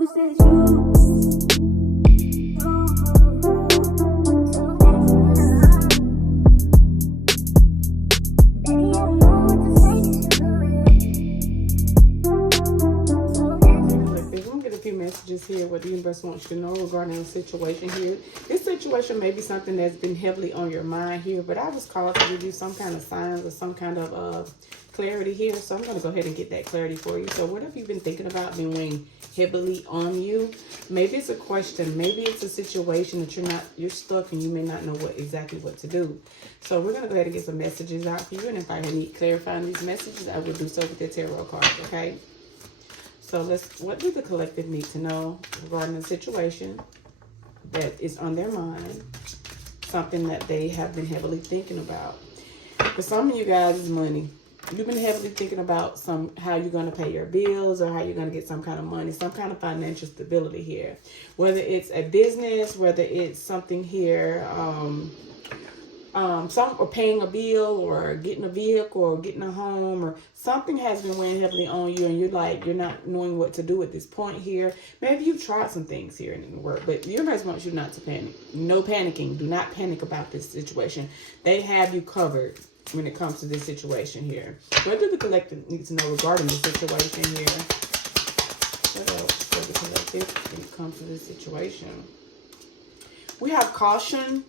always say it's you. Messages here what the universe wants you to know regarding the situation here. This situation may be something that's been heavily on your mind here, but I was called to give you some kind of signs or some kind of clarity here. So I'm going to go ahead and get that clarity for you. So what have you been thinking about been weighing heavily on you? Maybe it's a question. Maybe it's a situation that you're stuck and you may not know exactly what to do. So we're going to go ahead and get some messages out for you. And if I need clarifying these messages, I will do so with the tarot cards, okay? So what do the collective need to know regarding the situation that is on their mind? Something that they have been heavily thinking about. For some of you guys, it's money. You've been heavily thinking about how you're going to pay your bills or how you're going to get some kind of money, some kind of financial stability here. Whether it's a business, whether it's something here, or paying a bill or getting a vehicle or getting a home or something has been weighing heavily on you and you're not knowing what to do at this point here. Maybe you've tried some things here in the work, but the universe wants you not to panic. No panicking. Do not panic about this situation. They have you covered when it comes to this situation here. What do the collective need to know regarding the situation here? What else for the collective when it comes to this situation? We have caution.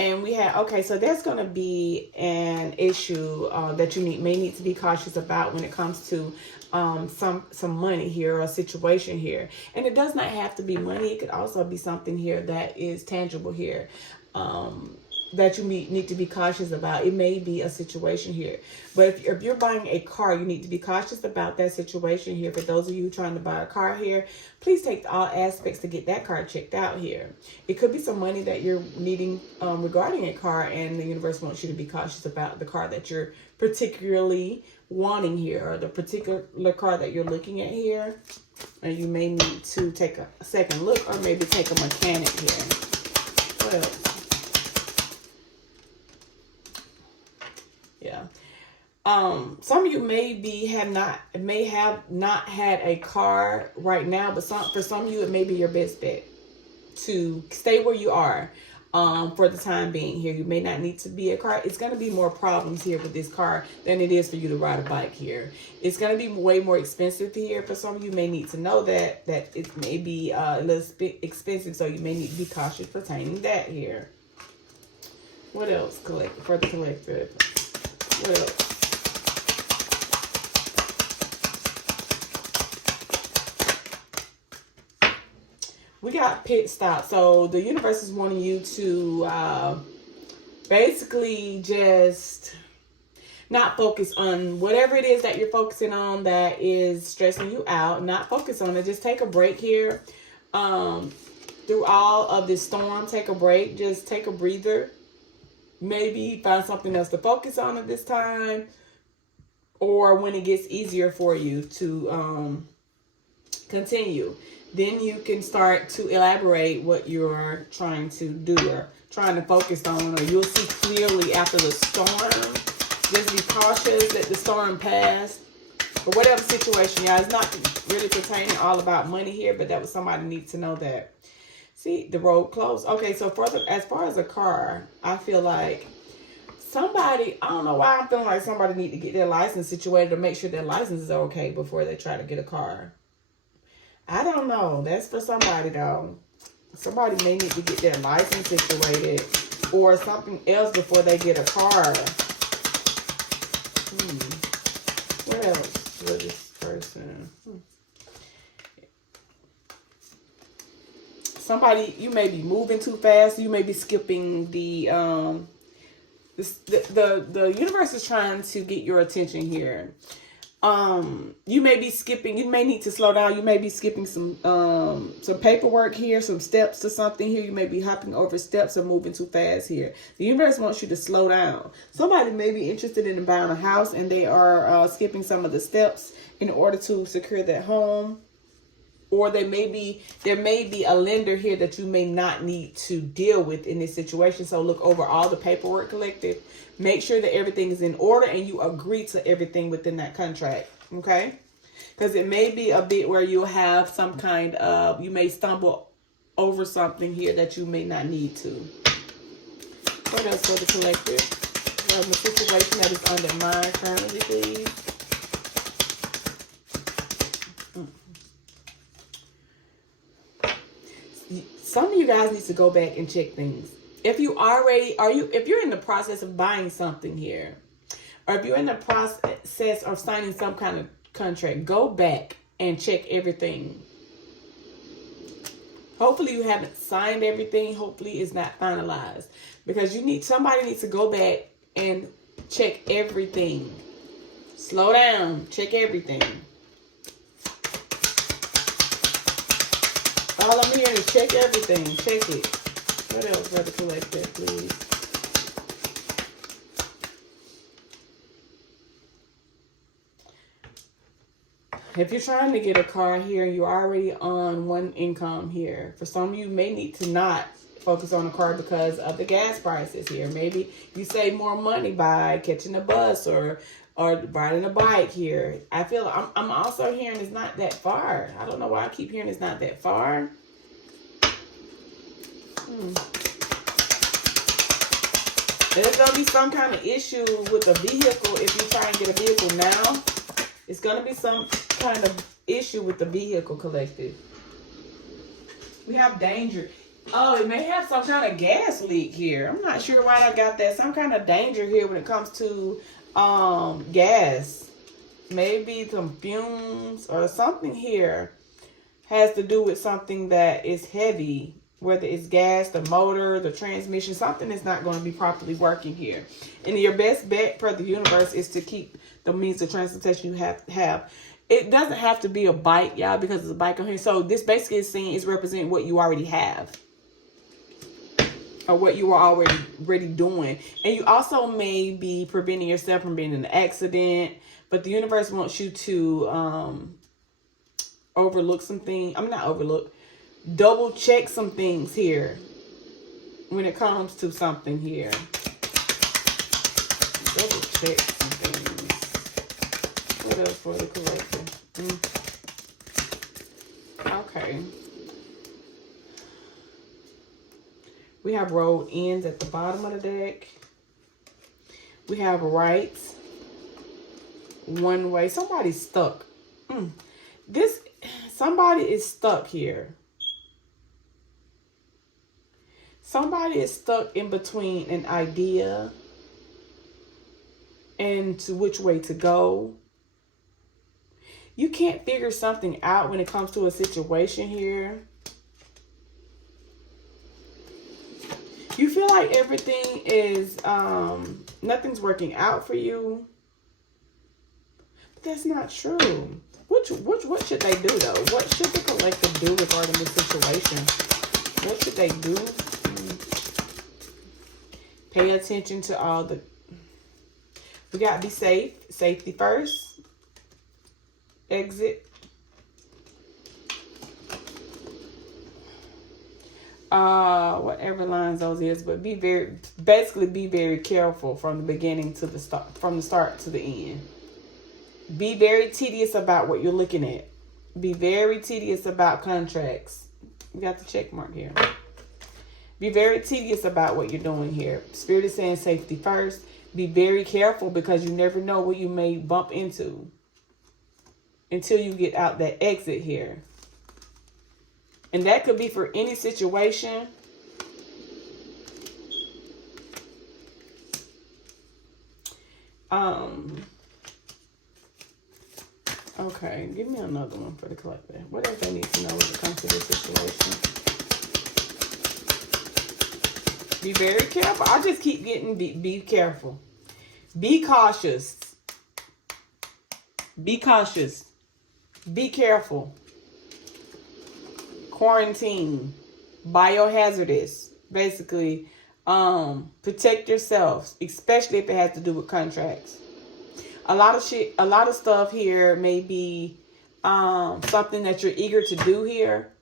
And we have, okay, so there's going to be an issue that you may need to be cautious about when it comes to some money here or a situation here. And it does not have to be money. It could also be something here that is tangible here that you need to be cautious about. It may be a situation here. But if you're buying a car, you need to be cautious about that situation here. For those of you trying to buy a car here, please take all aspects to get that car checked out here. It could be some money that you're needing regarding a car, and the universe wants you to be cautious about the car that you're particularly wanting here, or the particular car that you're looking at here. And you may need to take a second look or maybe take a mechanic here. What else? Yeah. Some of you may have not had a car right now, but for some of you, it may be your best bet to stay where you are for the time being here. You may not need to be a car. It's going to be more problems here with this car than it is for you to ride a bike here. It's going to be way more expensive here. For some of you may need to know that it may be a little expensive, so you may need to be cautious pertaining that here. What else, collective, for the collective? What else? We got pit stop. So the universe is wanting you to basically just not focus on whatever it is that you're focusing on that is stressing you out. Not focus on it. Just take a break here. Through all of this storm, take a break. Just take a breather. Maybe find something else to focus on at this time, or when it gets easier for you to continue, then you can start to elaborate what you're trying to do or trying to focus on, or you'll see clearly after the storm. Just be cautious that the storm passed, or whatever situation. Yeah, it's not really pertaining all about money here, but that was somebody needs to know that. See, the road closed. Okay, so as far as a car, I feel like somebody, I don't know why I'm feeling like somebody need to get their license situated to make sure their license is okay before they try to get a car. I don't know. That's for somebody, though. Somebody may need to get their license situated or something else before they get a car. What else for this person? Somebody, you may be moving too fast. You may be skipping the universe is trying to get your attention here. You may be skipping. You may need to slow down. You may be skipping some paperwork here, some steps to something here. You may be hopping over steps or moving too fast here. The universe wants you to slow down. Somebody may be interested in buying a house and they are skipping some of the steps in order to secure that home. Or there may be a lender here that you may not need to deal with in this situation. So look over all the paperwork, collective. Make sure that everything is in order and you agree to everything within that contract. Okay? Because it may be a bit where you'll have some kind of, you may stumble over something here that you may not need to. What else for the collective? The situation that is on their mind currently, please. Some of you guys need to go back and check things. If you already, if you're in the process of buying something here, or if you're in the process of signing some kind of contract, go back and check everything. Hopefully you haven't signed everything. Hopefully it's not finalized, because somebody needs to go back and check everything. Slow down, check everything. All I'm hearing is check everything. Check it. What else for the collective, please? If you're trying to get a car here, you're already on one income here. For some of you, may need to not focus on a car because of the gas prices here. Maybe you save more money by catching a bus or riding a bike here. I feel I'm also hearing it's not that far. I don't know why I keep hearing it's not that far. There's going to be some kind of issue with a vehicle. If you try and get a vehicle now, it's going to be some kind of issue with the vehicle, collective. We have danger. Oh, it may have some kind of gas leak here. I'm not sure why I got that. Some kind of danger here when it comes to gas. Maybe some fumes or something here has to do with something that is heavy. Whether it's gas, the motor, the transmission, something is not going to be properly working here. And your best bet for the universe is to keep the means of transportation you have. It doesn't have to be a bike, y'all, because it's a bike on here. So this basically is saying, it's representing what you already have, or what you are already doing. And you also may be preventing yourself from being in an accident, but the universe wants you to overlook something. I'm not overlook. Double check some things here when it comes to something here. Double check some things. What else for the collector? Okay. We have road ends at the bottom of the deck. We have rights. One way. Somebody's stuck. Somebody is stuck here. Somebody is stuck in between an idea and to which way to go. You can't figure something out when it comes to a situation here. You feel like everything is, nothing's working out for you. But that's not true. What should they do, though? What should the collective do regarding this situation? What should they do? Pay attention to all the... We got to be safe. Safety first. Exit. Whatever lines those is, but basically be very careful from the beginning to the start, from the start to the end. Be very tedious about what you're looking at. Be very tedious about contracts. We got the check mark here. Be very tedious about what you're doing here. Spirit is saying safety first. Be very careful because you never know what you may bump into until you get out that exit here. And that could be for any situation. Okay, give me another one for the collector. What else I need to know when it comes to this situation? Be very careful. I just keep getting be careful. Be cautious. Be cautious. Be careful. Quarantine. Biohazardous. Basically, protect yourselves, especially if it has to do with contracts. A lot of stuff here may be something that you're eager to do here.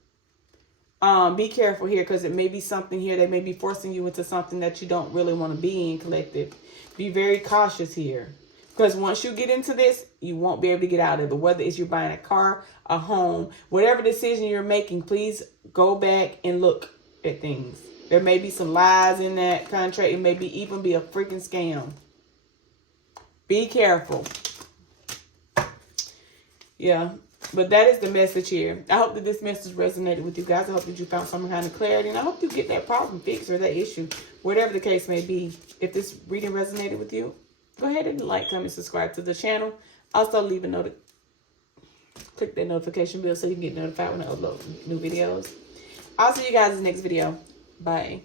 Be careful here because it may be something here that may be forcing you into something that you don't really want to be in, collective. Be very cautious here. Because once you get into this, you won't be able to get out of it. But whether it's you're buying a car, a home, whatever decision you're making, please go back and look at things. There may be some lies in that contract. It may be even be a freaking scam. Be careful. Yeah. But that is the message here. I hope that this message resonated with you guys. I hope that you found some kind of clarity. And I hope you get that problem fixed or that issue. Whatever the case may be. If this reading resonated with you, go ahead and like, comment, subscribe to the channel. Also, leave a note. Click that notification bell so you can get notified when I upload new videos. I'll see you guys in the next video. Bye.